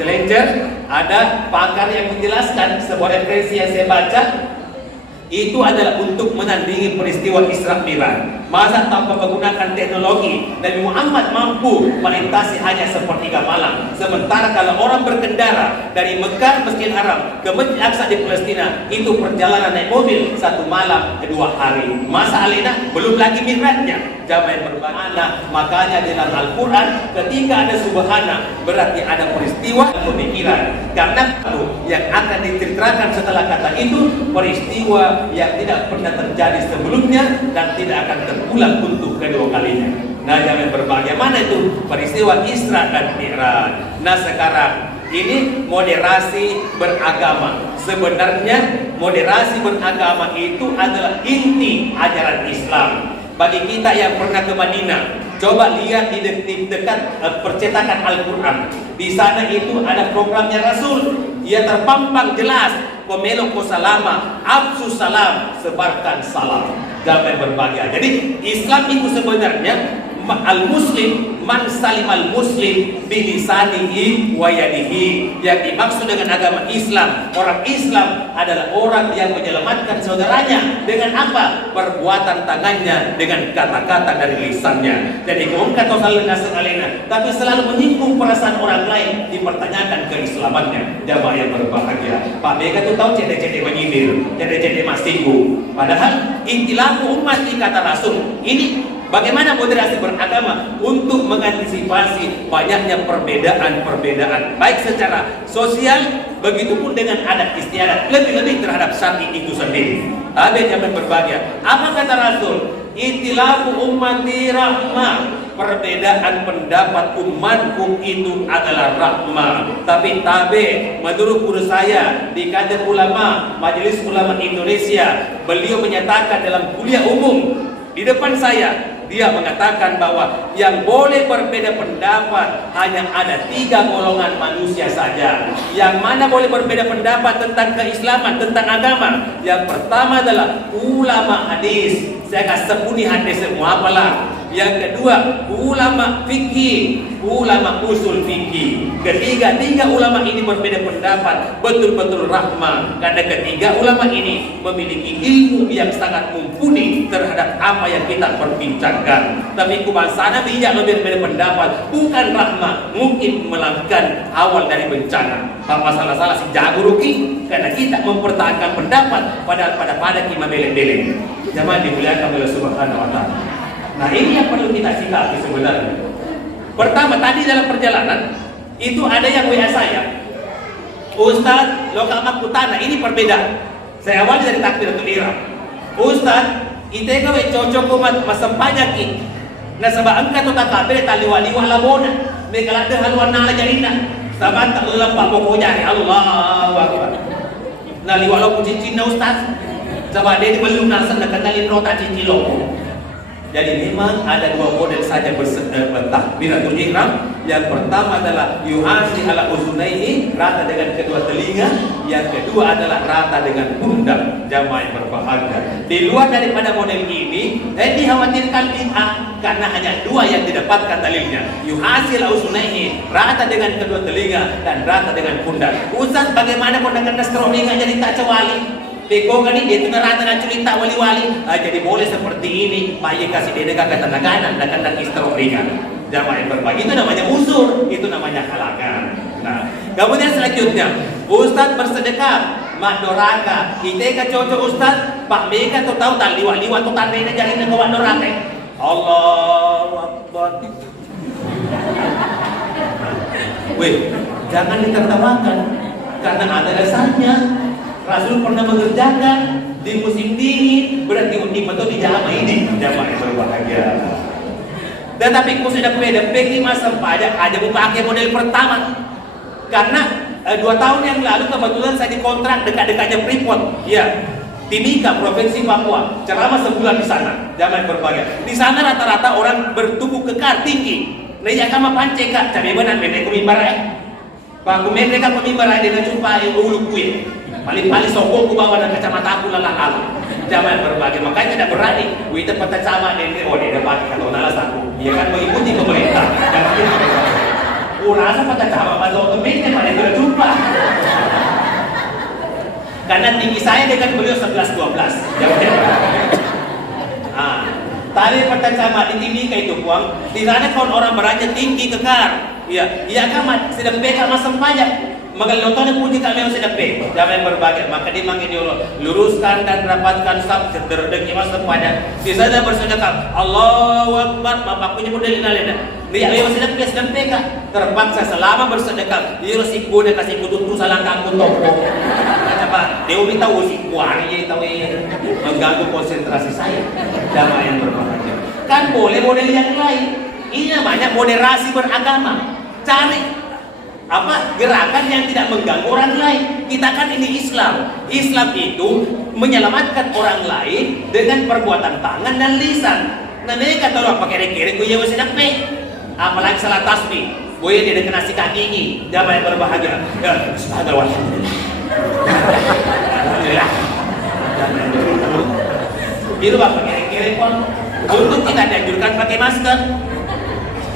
Challenger, ada pakar yang menjelaskan sebuah referensi yang saya baca itu adalah untuk menandingi peristiwa Isra Mi'raj. Masa tanpa menggunakan teknologi, Nabi Muhammad mampu melintasi hanya sepertiga malam. Sementara kalau orang berkendara dari Mekah Masjidil Haram ke Masjid Aqsa di Palestina, itu perjalanan naik mobil 1 malam 2 hari. Masa alena belum lagi Mi'rajnya. Jamaah yang bermakna, makanya di dalam Al-Quran ketika ada subhana berarti ada peristiwa pemikiran. Karena yang akan diceritakan setelah kata itu peristiwa yang tidak pernah terjadi sebelumnya dan tidak akan terulang untuk kedua kalinya. Nah, yang berbahagia mana itu peristiwa Isra dan Mi'raj. Nah, sekarang ini moderasi beragama. Sebenarnya moderasi beragama itu adalah inti ajaran Islam. Bagi kita yang pernah ke Madinah, coba lihat di dekat percetakan Al-Quran. Di sana itu ada programnya Rasul. Ia terpampang jelas, Komelo Kosalama, Absus Salam, sebarkan salam. Jangan berbahagia. Jadi Islam itu sebenarnya al-muslim man salim al-muslim bilisanihi wa yadihi. Yang dimaksud dengan agama Islam, orang Islam adalah orang yang menyelamatkan saudaranya dengan apa? Perbuatan tangannya, dengan kata-kata dari lisannya. Jadi bukan kata nasr alena, tapi selalu menyinggung perasaan orang lain, dipertanyakan keislamannya. Jamaah yang berbahagia, Pak Mega tuh tahu cede-cede menyindir, cede-cede masinggung. Padahal intilaku umat kata Rasul. Ini bagaimana moderasi beragama untuk mengantisipasi banyaknya perbedaan-perbedaan baik secara sosial, begitupun dengan adat istiadat, lebih-lebih terhadap syar'i itu sendiri. Tapi jangan berbahagia. Apa kata Rasul? Itilafu ummati rahmah. Perbedaan pendapat umatku itu adalah rahmah. Tapi menurut guru saya di Kader Ulama Majelis Ulama Indonesia, beliau menyatakan dalam kuliah umum di depan saya, dia mengatakan bahwa yang boleh berbeda pendapat hanya ada 3 golongan manusia saja. Yang mana boleh berbeda pendapat tentang keislaman, tentang agama? Yang pertama adalah ulama hadis. Saya akan sebut hadis semua apalah. Yang kedua, ulama fikih, ulama usul fikih. Ketiga ulama ini berbeda pendapat, betul-betul rahmah. Karena ketiga ulama ini memiliki ilmu yang sangat mumpuni terhadap apa yang kita perbincangkan. Tapi kumasana bijak berbeda pendapat, bukan rahmah, mungkin melakukan awal dari bencana. Tanpa salah-salah si jago rugi, karena kita mempertahankan pendapat pada kita beleng-beleng. Jamaah dimuliakan oleh Subhanahu wa Ta'ala. Nah, ini yang perlu kita sikapi sebenarnya. Pertama, tadi dalam perjalanan itu ada yang WA saya, Ustaz, lokal makutana, ini perbedaan. Saya awal dari takbiratul ihram. Ustaz, ite gawe cocok umat masempanya ki. Nah, sebab engkau tu takabir taliwali walabona. Megala de haluan nala jarina. Saban tak ulang pak pokoknya ni Allahu Akbar. Nah, liwalo ku cincin na Ustaz. Sebab dia belum nasa nak kenalin rota cincin lo. Jadi memang ada 2 model saja takbiratul ihram. Yang pertama adalah yuhasi ala uzunaihi, rata dengan kedua telinga. Yang kedua adalah rata dengan pundak. Jamaah yang berbahagia. Di luar daripada model ini, dikhawatirkan bid'ah karena hanya 2 yang didapatkan dalilnya. Yuhasi ala uzunaihi, rata dengan kedua telinga dan rata dengan pundak. Ustaz, bagaimana kondangan nastroninga jadi tak cewali? Beko kan ini itu nerata dengan cerita wali-wali. Jadi boleh seperti ini. Maya kasih dia dekat tangan dan kandang istroringan. Jamaah yang berbagi itu namanya usur, itu namanya halangan. Nah, kemudian selanjutnya, Ustaz bersedekah, mak doraka. Kita cocok Ustaz, Pak Mega tu tahu tak liwat-liwat tu tandanya jadi negawat doraka. Allahu Akbar. Weh, jangan ditertawakan karena ada dasarnya. Rasul pernah mengerjakan di musim dingin, berarti nikmat itu dijama ini, jamaah yang berbahagia. Tetapi aku sudah beda, pergi masa pada aja memakai model pertama. Karena 2 tahun yang lalu kebetulan saya dikontrak dekat-dekatnya Freeport, ya, Timika, Provinsi Papua, ceramah sebulan di sana, jamaah yang berbahagia. Di sana rata-rata orang bertubuh kekar tinggi. Leja kama pancek kak, cabai benar beda kumimbarai. Pak kumimbarai kumimbarai dengan jumpa ulu kuih. Paling-paling sokong ku bawa dan kacamata aku lalang-lalang. Jangan berbagai, makanya tidak berani. Kita patah sama dia dapat kata nalas aku. Dia kan mengikuti pemerintah. Jangan kita. Rasa patah sama pada otomatis pada Karena tinggi saya dengan beliau 11-12. Tali pertama di Timika itu puang, di sana kalau orang beranjak tinggi kekar, iya kan sedang beka masam pajak. Maka nonton puji kami yang sedang beka, jangan berbagai. Maka dia manggil dia luruskan dan rapatkan sab sederhana masam pajak. Di sana bersedekah, Allahu Akbar, bapak punya model ini. Dia yang sedang beka, terpaksa selama bersedekah, dia harus ikut kasih kututu salah kangkut toko. Apa? Dia udah tahu si kuari tahu mengganggu konsentrasi saya. Jamaah yang berbahagia. Kan boleh model yang lain. Ini namanya moderasi beragama. Cari apa gerakan yang tidak mengganggu orang lain. Kita kan ini Islam. Islam itu menyelamatkan orang lain dengan perbuatan tangan dan lisan. Nah mereka tahu apa kira-kira gue yang sedang apalagi salah tasbih. Gue dia kena sikat gigi. Jamaah yang berbahagia. Ya, alhamdulillah. Itu apa kira-kira pun untuk kita dianjurkan pakai masker.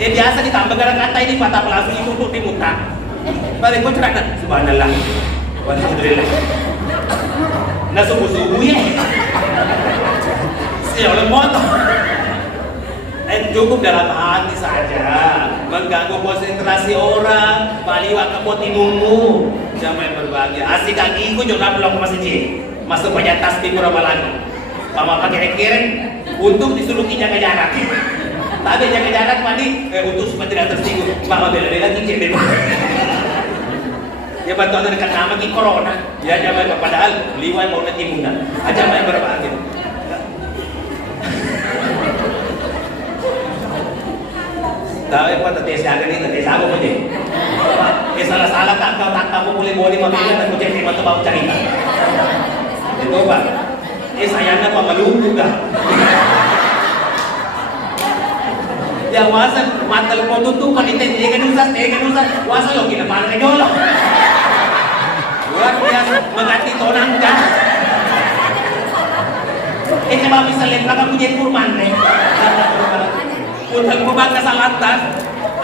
Ya biasa ditambah kata ini patah pelasu itu untuk dimutar. Balik pun cerita subhanallah. Alhamdulillah. Nah subuh-subuh ya. Siapa motor? Cukup dalam hati saja. Mengganggu konsentrasi orang. Baliwa kepotimumu. Jangan berbahagia. Asik kaki ku juga belum ke masjid. Masuk banyak tasbih kurang sama pakai keren untuk disuruh jaga jarak. Tapi jaga jarak mandi untuk supaya tidak tersinggung. Mama bela-bela kicik deh. Ya bantu ada dekat nama ki corona. Ya jangan padahal liwai mau nanti muna. Aja main berbahagia. Tahu apa tes ada ni tes aku aja. Salah-salah tak kamu boleh membela dan kucing lima tu bau cerita. Itu pak. Sayangnya apa melulu dah. Yang wasa mata lepo tutup kan itu tekan usah wasa lo kita pakai jolo. Luar biasa mengganti tonang kan. Coba bisa lihat belakang punya kurman nih. Untuk membangga salantas.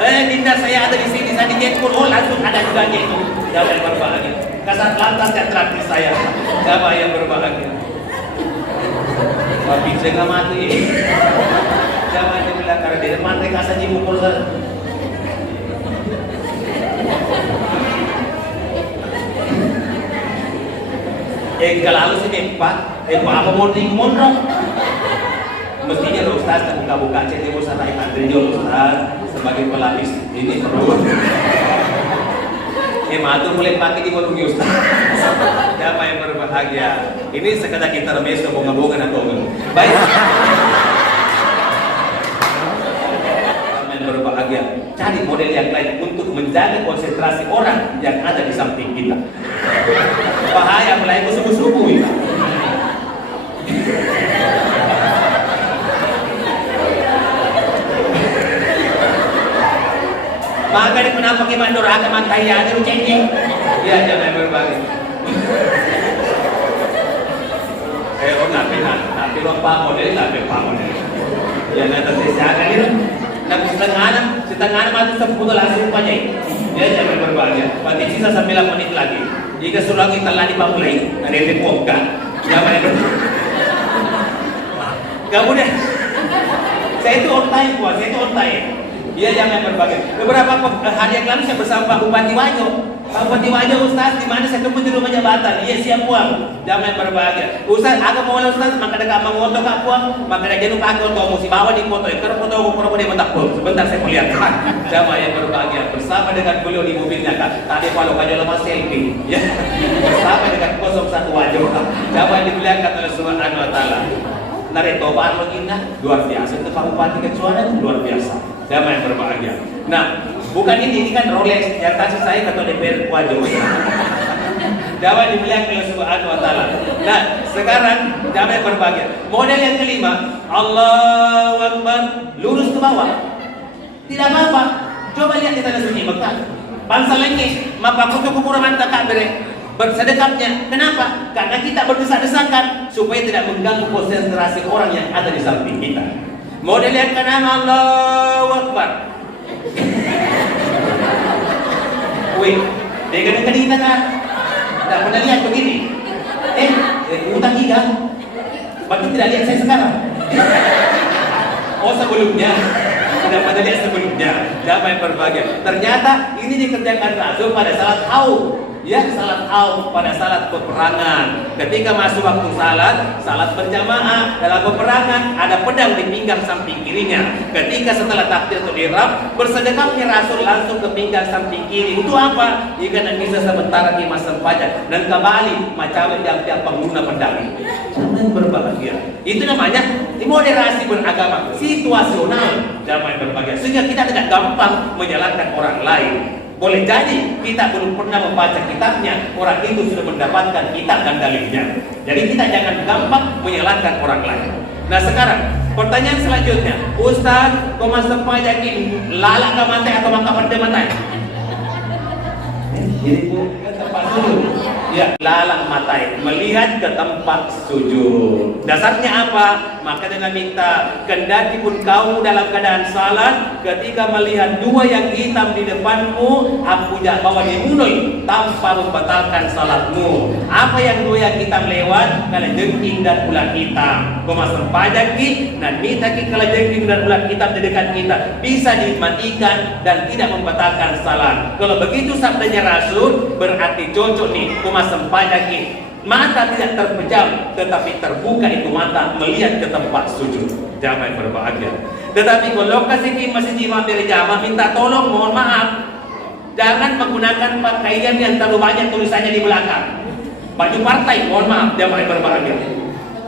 Dinda saya ada di sini saya dijekur langsung ada juga gitu. Jangan berbahagia. Kasat lantas yang terakhir saya. Siapa yang berbahagia? Tapi saya mati. Jangan dibilang karena di depan mereka saja mukul saya. Kalau sini Pak, apa mau mondok? Mestinya lo Ustaz buka-buka cek di Ustaz naik antri lo Ustaz sebagai pelapis ini perlu. Matur mulai pakai di warung Ustaz. Siapa yang berbahagia? Ini sekedar kita remes kebonga-bonga atau baik. Yang berbahagia. Cari model yang lain untuk menjaga konsentrasi orang yang ada di samping kita. Bahaya mulai subuh-subuh ini. Maka dia pernah pakai mandor agak mantai ada lu cengeng. Ya jangan berbagi. Tapi lupa model ya nanti saya akan itu. Nak setengah mati 10 langsung aja. Ya jangan berbagi. Berarti sisa 9 menit lagi. Jika sudah kita lagi mulai ada yang dipokkan. Jangan berbagi. Kemudian saya itu on time buat, saya itu on time. Dia jangan berbagi. Beberapa hari yang lalu saya bersama Pak Bupati Wajo. Pak Bupati Wajo Ustaz, di mana saya ketemu di rumah jabatan. Iya siap puang. Jangan berbagi. Ustaz, aku mau Ustaz, maka ada kamu foto kak puang, maka ada jenuh pakai untuk mesti bawa di foto. Karena foto aku dia mentak pun. Sebentar saya melihat. Jangan yang berbagi. Bersama dengan beliau di mobilnya kak. Tadi kalau kajo lemas selfie. Ya. Bersama dengan 01 Wajo. Jangan dimuliakan oleh Subhanahu wa taala. Naretoban loginda luar biasa. Itu Pak Bupati Kecuana itu luar biasa. Damai yang berbahagia. Nah, bukan ini kan Rolex yang kasih saya ketua DPR Wajo. Damai dimuliakan oleh Subhanahu wa taala. Nah, sekarang damai berbahagia. Model yang kelima, Allahu Akbar, lurus ke bawah. Tidak apa-apa. Coba lihat di tanah suci Mekah. Bangsa lagi, maka kutu kubur mantap bere. Bersedekapnya. Kenapa? Karena kita berdesak-desakan supaya tidak mengganggu konsentrasi orang yang ada di samping kita. Model yang kanan Allahu Akbar. Wih, dia kena kita kan? Tak pernah lihat begini. utang tiga. Berarti tidak lihat saya sekarang. Oh sebelumnya. Tidak pada lihat sebelumnya. Damai berbahagia. Ternyata ini dikerjakan Rasul pada salat haul. Ya, salat haul pada salat peperangan. Ketika masuk waktu salat berjamaah dalam peperangan, ada pedang di pinggang samping kirinya. Ketika setelah takbiratul ihram, bersedekapnya Rasul langsung ke pinggang samping kiri. Itu apa? Jika nak bisa sementara di masa pajak dan kembali macam yang tiap pengguna pedang itu. Jangan berbahagia. Itu namanya moderasi beragama, situasional, damai berbahagia. Sehingga kita tidak gampang menyalahkan orang lain. Boleh jadi kita belum pernah membaca kitabnya, orang itu sudah mendapatkan kitab dan dalilnya. Jadi kita jangan gampang menyalahkan orang lain. Nah sekarang pertanyaan selanjutnya, Ustaz, kau masa yakin lala ke mati atau maka pada mati? Jadi tempat sujud. Ya, lalang matai, melihat ke tempat sujud. Dasarnya apa? Maka dengan minta, kendati pun kau dalam keadaan salat, ketika melihat dua yang hitam di depanmu, aku bawa dimunul tanpa membatalkan salatmu. Apa yang dua yang hitam lewat? Kalau jengking dan ulat hitam. Kau masuk pajak dan minta kalau jengking dan ulat hitam di dekat kita bisa dimatikan dan tidak membatalkan salat. Kalau begitu sabdanya Rasul, berarti cocok nih. Sempajaki mata tidak terpejam tetapi terbuka itu mata melihat ke tempat sujud. Damai berbahagia. Tetapi kalau kasih masih jima berjamaah minta tolong, mohon maaf, jangan menggunakan pakaian yang terlalu banyak tulisannya di belakang. Baju partai, mohon maaf, damai berbahagia.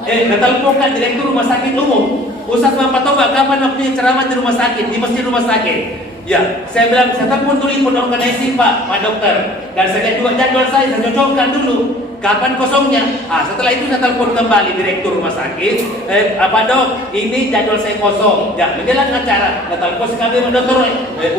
Keteleponkan direktur rumah sakit umum, Ustaz Muhammad Toba, kapan waktunya ceramah di rumah sakit, di masjid rumah sakit? Ya, saya bilang, saya telepon dulu organisasi Pak Dokter. Dan saya juga jadwal saya cocokkan dulu. Kapan kosongnya? Setelah itu saya telepon kembali direktur rumah sakit. Pak Dok, ini jadwal saya kosong. Ya, menjelang acara. Saya telepon sekali Pak Dokter.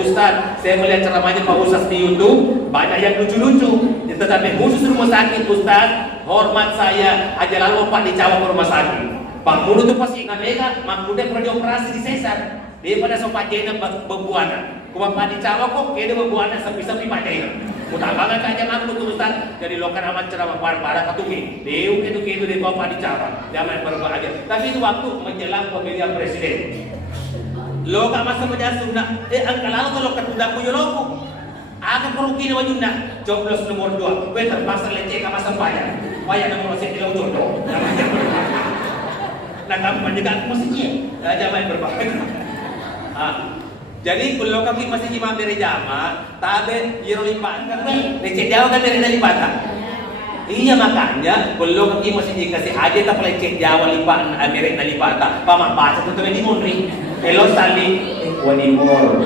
Ustaz, saya melihat ceramahnya Pak Ustaz di YouTube, banyak yang lucu-lucu. Tetapi khusus rumah sakit Ustaz, hormat saya, aja lalu Pak dicawa ke rumah sakit. Pak Mulu itu pasti ingat mereka, makmudnya pernah dioperasi di sesar. Dia pada sopan jena bebuana. Kuma Pak dicawa kok, kaya dia bebuana sepi-sepi Pak jena. Mutambangan kaya makmud itu Ustaz, jadi lokan amat ceramah parah-parah katungi. Dia itu dia Pak dicawa. Jangan berbahagia. Tapi itu waktu menjelang pemilihan presiden. Lo gak masa menyasung nak, angka lalu kalau ketunda punya loku. Akan kerugi na wajuna. Joblos nomor 2. Gue terpaksa leceh ke masa payah. Payah nomor 1 dilau jodoh. Nah kamu menjaga musiknya. Jangan berbahagia. Jadi kalau kami masih cuma dari jamaah, tabe yero lipat kan, leceh jauh kan dari lipatan. Iya makanya kalau kami masih dikasih aja tak leceh jauh lipat Amerik na lipatan. Pamak bahasa tu tu di munri. Hello Sally, wanimor.